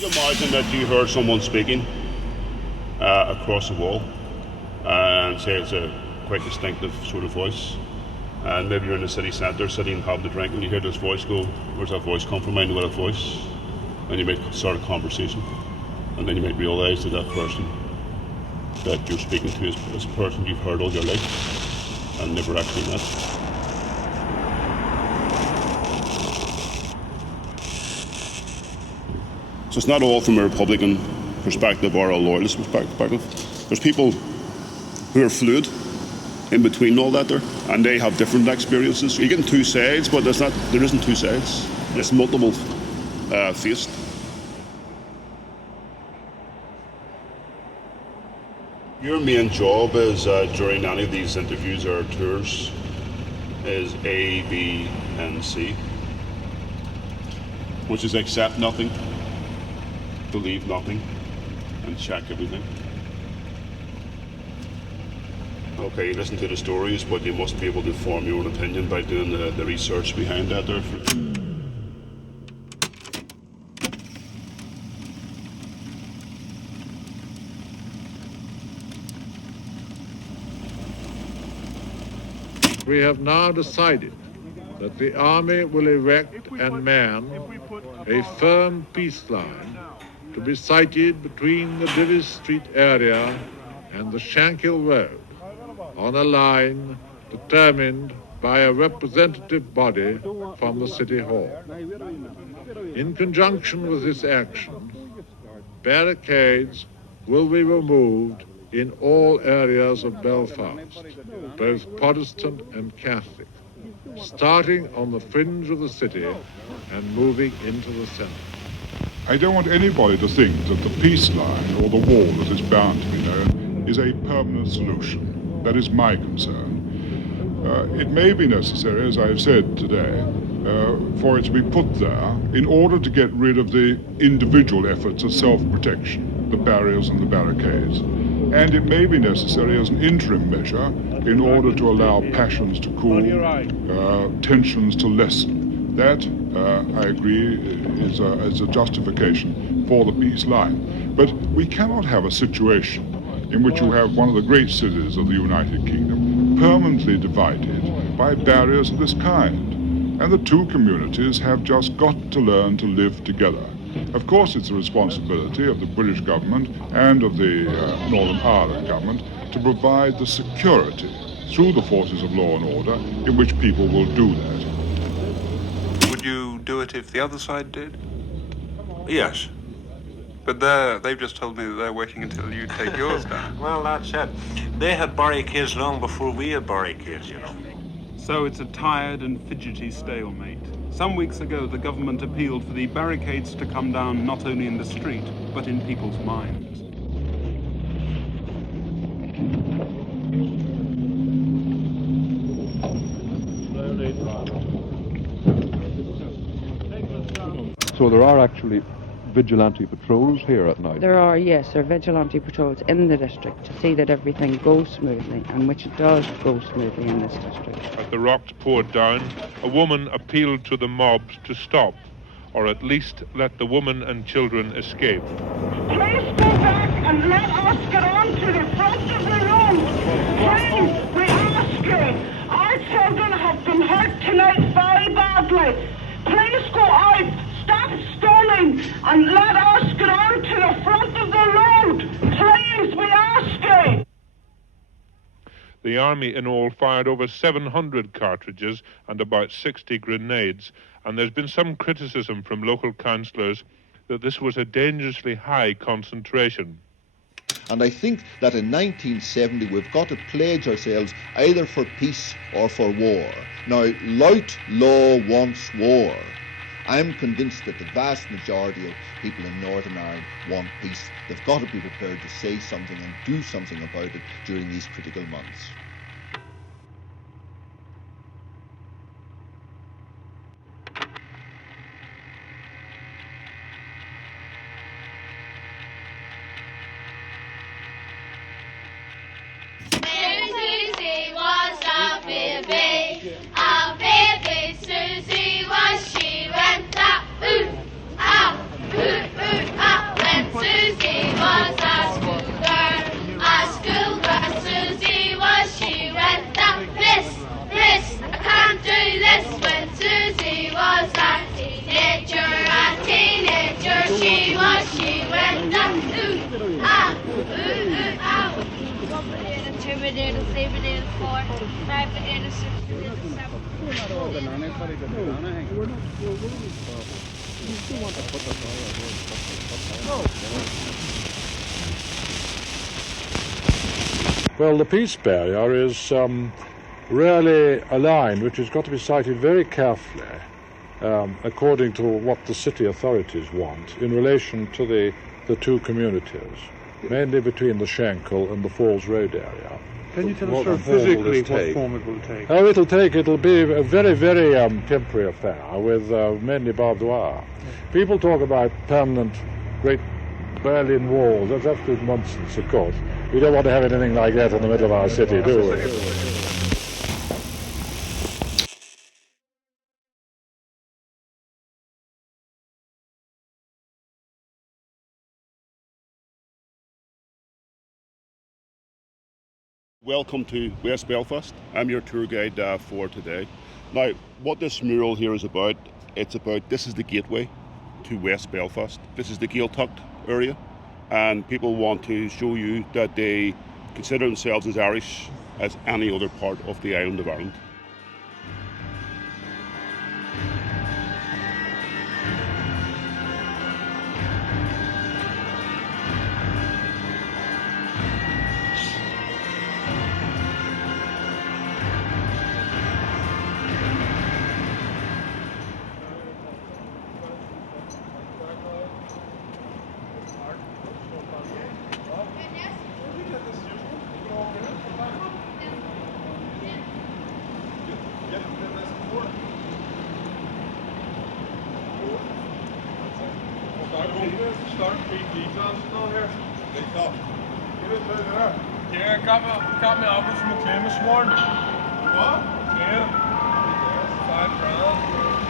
you imagine that you heard someone speaking across the wall and say it's a quite distinctive sort of voice, and maybe you're in the city centre sitting having a drink and you hear this voice go, where's that voice come from? I know that voice. And you might start a conversation, and then you might realise that that person that you're speaking to is a person you've heard all your life and never actually met. So it's not all from a Republican perspective or a loyalist perspective. There's people who are fluid in between all that there, and they have different experiences. You're getting two sides, but there isn't two sides. It's multiple faced. Your main job is during any of these interviews or tours is A, B, and C, which is accept nothing, believe nothing, and check everything. Okay, you listen to the stories, but you must be able to form your own opinion by doing the research behind that there. We have now decided that the Army will erect and man a firm peace line to be sited between the Divis Street area and the Shankill Road on a line determined by a representative body from the City Hall. In conjunction with this action, barricades will be removed in all areas of Belfast, both Protestant and Catholic, starting on the fringe of the city and moving into the centre. I don't want anybody to think that the peace line or the wall that is bound to be known is a permanent solution. That is my concern. It may be necessary, as I have said today, for it to be put there in order to get rid of the individual efforts of self-protection, the barriers and the barricades. And it may be necessary as an interim measure in order to allow passions to cool, tensions to lessen. That, I agree, is a justification for the peace line. But we cannot have a situation in which you have one of the great cities of the United Kingdom permanently divided by barriers of this kind. And the two communities have just got to learn to live together. Of course, it's the responsibility of the British government and of the Northern Ireland government to provide the security through the forces of law and order in which people will do that. Would you do it if the other side did? Yes. But they've just told me that they're waiting until you take yours down. Well, that's it. They had barricades long before we had barricades, you know. So it's a tired and fidgety stalemate. Some weeks ago, the government appealed for the barricades to come down not only in the street, but in people's minds. So there are actually vigilante patrols here at night? There are, yes, there are vigilante patrols in the district to see that everything goes smoothly, and which it does go smoothly in this district. As the rocks poured down, a woman appealed to the mobs to stop, or at least let the women and children escape. Please go back and let us get on to the front of the road. Please, we ask you. Our children have been hurt tonight very badly. Please go out, stop stalling, and let us get on to the front of the road. Please, we ask you. The army in all fired over 700 cartridges and about 60 grenades, and there's been some criticism from local councillors that this was a dangerously high concentration. And I think that in 1970 we've got to pledge ourselves either for peace or for war. Now, lout law wants war. I'm convinced that the vast majority of people in Northern Ireland want peace. They've got to be prepared to say something and do something about it during these critical months. Susie was a baby, Susie was, she went up, ooh, ah, ooh, ooh, ah. 8, 7, 8, 4, 5, 8, 6, 8, 7. Well, the peace barrier is really a line which has got to be sited very carefully according to what the city authorities want in relation to the two communities, mainly between the Shankill and the Falls Road area. Can you tell us sort of physically what form it will take? Oh, it'll be a very, very temporary affair with mainly barbed wire. People talk about permanent great Berlin walls. That's absolute nonsense, of course. We don't want to have anything like that in the middle of our city, do we? Welcome to West Belfast. I'm your tour guide for today. Now, what this mural here is about, this is the gateway to West Belfast. This is the Gaeltacht area, and people want to show you that they consider themselves as Irish as any other part of the island of Ireland. Yeah, got me offers from McLean this morning. What? Yeah. £5 grand.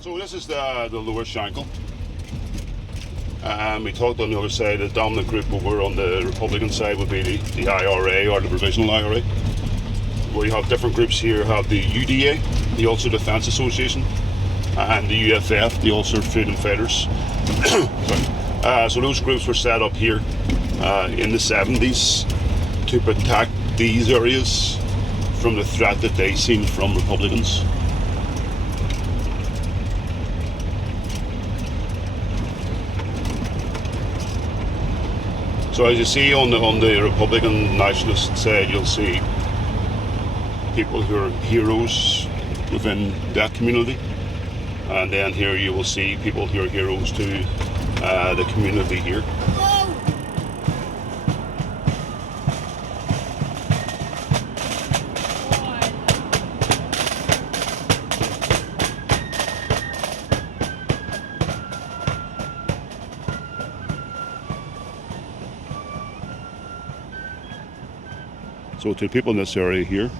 So this is the lower Shankill. We talked on the other side, the dominant group over on the Republican side would be the IRA or the Provisional IRA. Where you have different groups here, have the UDA, the Ulster Defence Association, and the UFF, the Ulster Freedom Fighters. So those groups were set up here in the 70s to protect these areas from the threat that they seen from Republicans. So as you see on the Republican nationalist side, you'll see people who are heroes within that community, and then here you will see people who are heroes to the community here. So to people in this area here,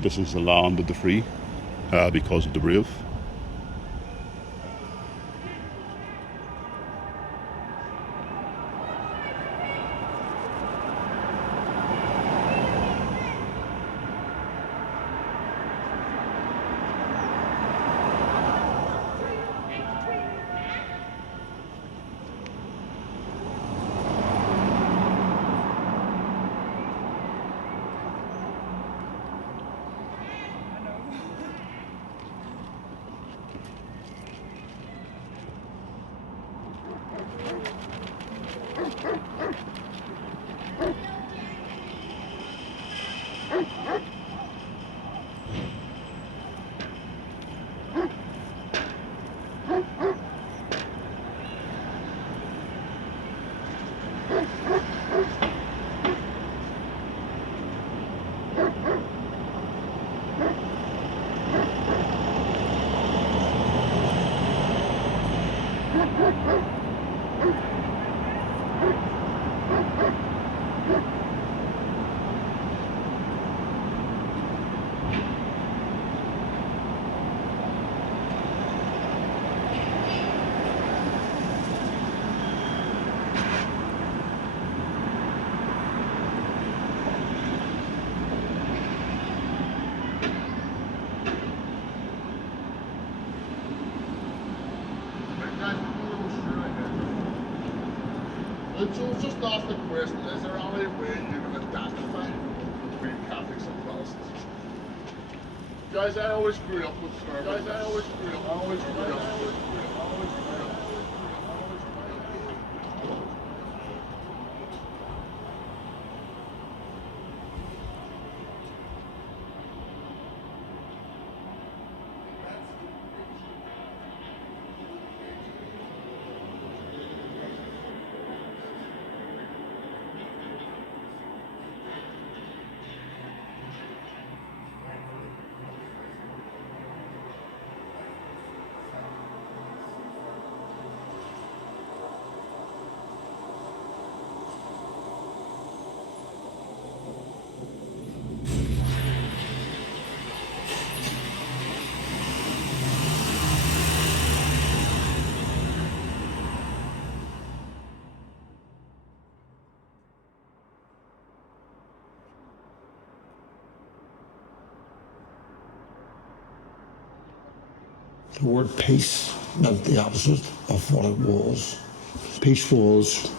this is the land of the free because of the brave. So just ask the question, is there any way you can identify between Catholics and Protestants? Guys, I always grew up with The word peace meant the opposite of what it was. Peace walls,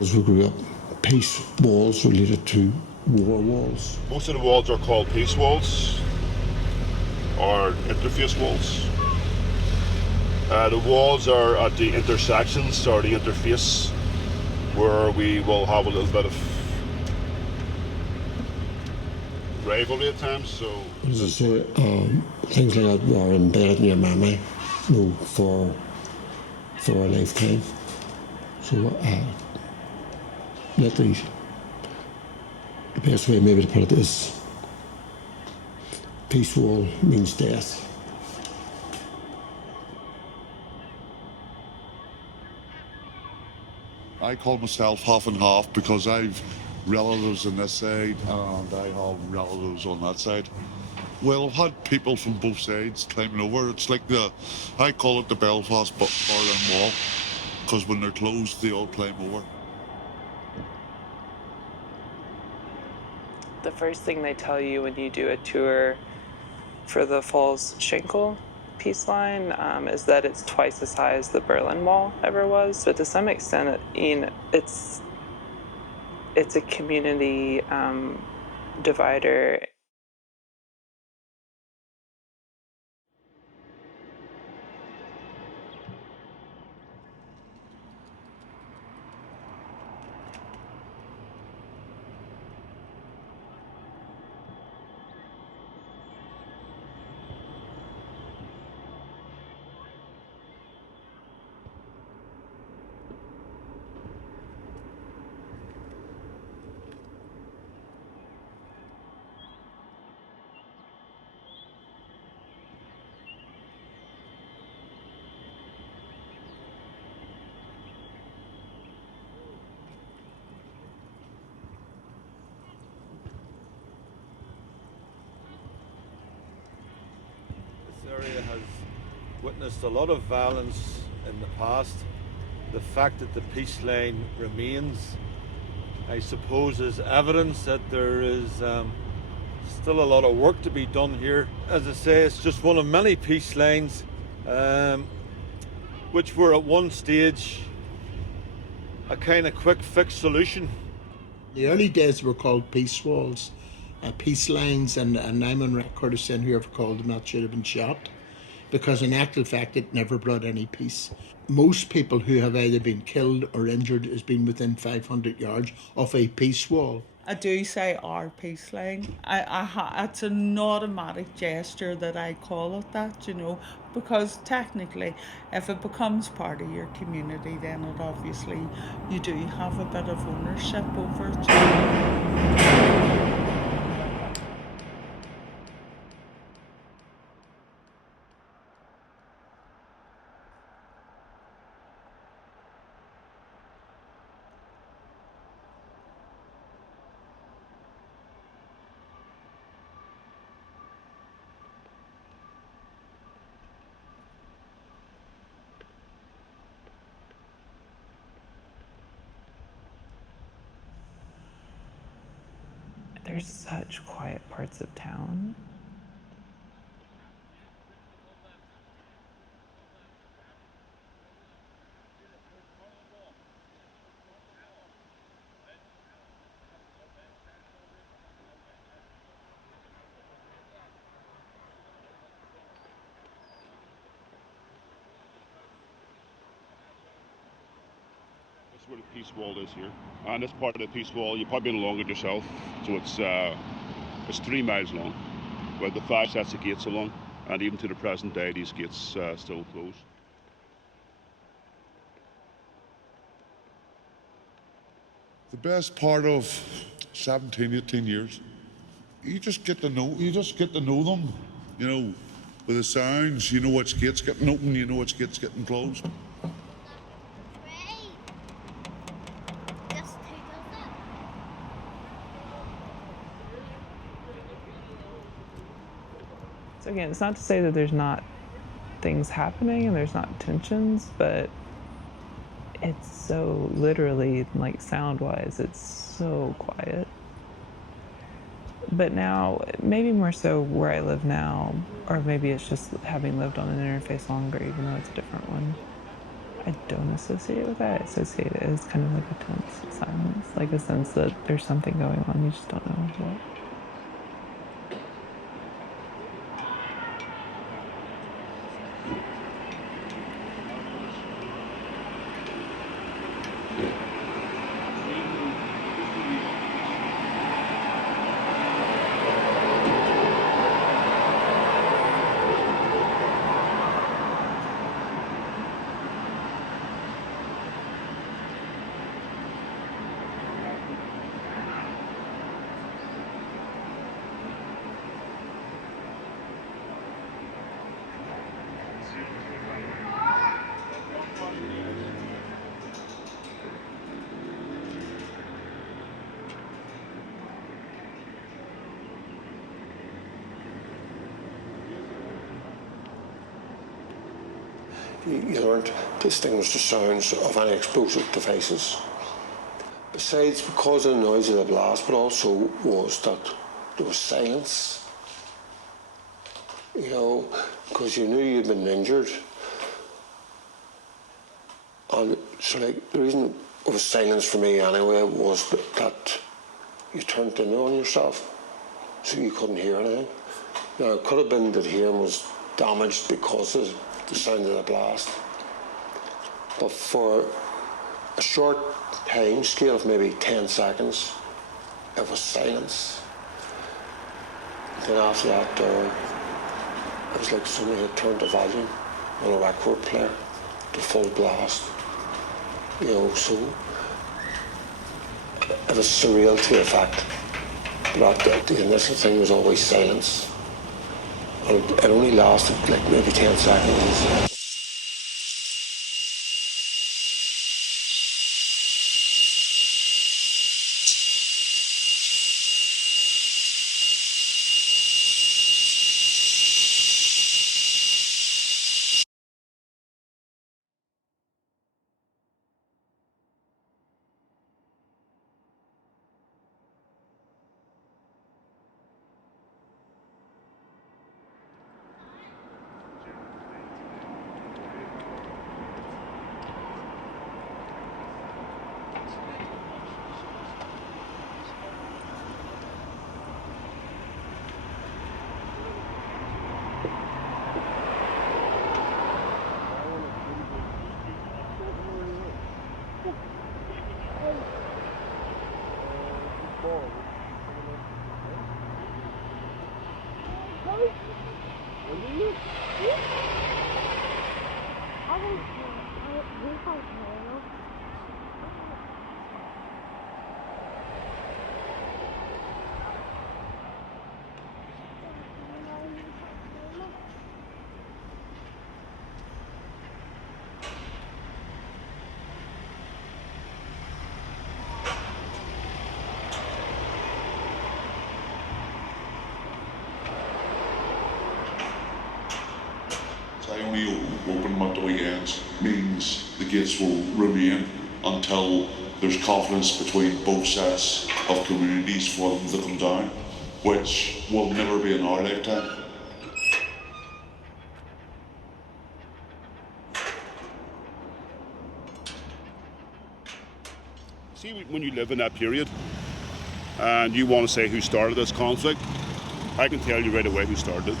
as we grew up, peace walls related to war walls. Most of the walls are called peace walls or interface walls. The walls are at the intersections or the interface where we will have a little bit of rivalry at times. So, as I say, things like that are embedded in your memory, for a lifetime. So, literally, the best way maybe to put it is, peace wall means death. I call myself half and half because I've relatives on this side and I have relatives on that side. Well, I've had people from both sides climbing over. It's like I call it the Belfast Berlin Wall, because when they're closed, they all climb over. The first thing they tell you when you do a tour for the Falls Schinkel peace line is that it's twice as high as the Berlin Wall ever was. But to some extent, it's a community divider. Area has witnessed a lot of violence in the past. The fact that the peace line remains, I suppose, is evidence that there is still a lot of work to be done here. As I say, it's just one of many peace lines which were at one stage a kind of quick fix solution. The early days were called peace walls. Peace lines, and I'm on record as saying whoever called them that should have been shot, because in actual fact it never brought any peace. Most people who have either been killed or injured has been within 500 yards of a peace wall. I do say our peace line. It's an automatic gesture that I call it that, you know, because technically, if it becomes part of your community, then it obviously you do have a bit of ownership over it. You know? There's such quiet parts of town. This is where the Peace Wall is here. And this part of the Peace Wall, you've probably been along it yourself. So it's 3 miles long, with the 5 sets of gates along. And even to the present day, these gates still closed. The best part of 17, 18 years, you just get to know them, you know, with the sounds, you know which gate's getting open, you know which gate's getting closed. So again, it's not to say that there's not things happening and there's not tensions, but it's so literally, like sound-wise, it's so quiet. But now, maybe more so where I live now, or maybe it's just having lived on an interface longer, even though it's a different one, I don't associate with that. I associate it as kind of like a tense silence, like a sense that there's something going on, you just don't know what. You learned to distinguish the sounds of any explosive devices. Besides, because of the noise of the blast, but also was that there was silence. You know, because you knew you'd been injured. And so, like, the reason it was silence for me anyway was that you turned in on yourself, so you couldn't hear anything. Now, it could have been that hearing was damaged because of the sound of the blast. But for a short time scale of maybe 10 seconds, it was silence. Then after that, it was like somebody had turned the volume on a record player to full blast. You know, so it was surreal to the fact that the initial thing was always silence. And it only lasted like maybe 10 seconds. I only open them at the weekends means the gates will remain until there's confidence between both sets of communities for them to come down, which will never be in our lifetime. See, when you live in that period and you want to say who started this conflict, I can tell you right away who started it.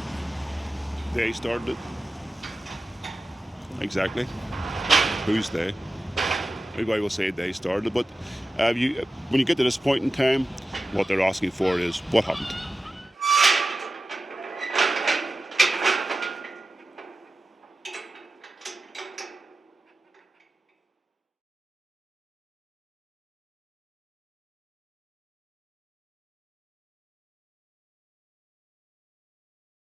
They started it. Exactly. Who's they? Everybody will say they started it, but when you get to this point in time, what they're asking for is what happened.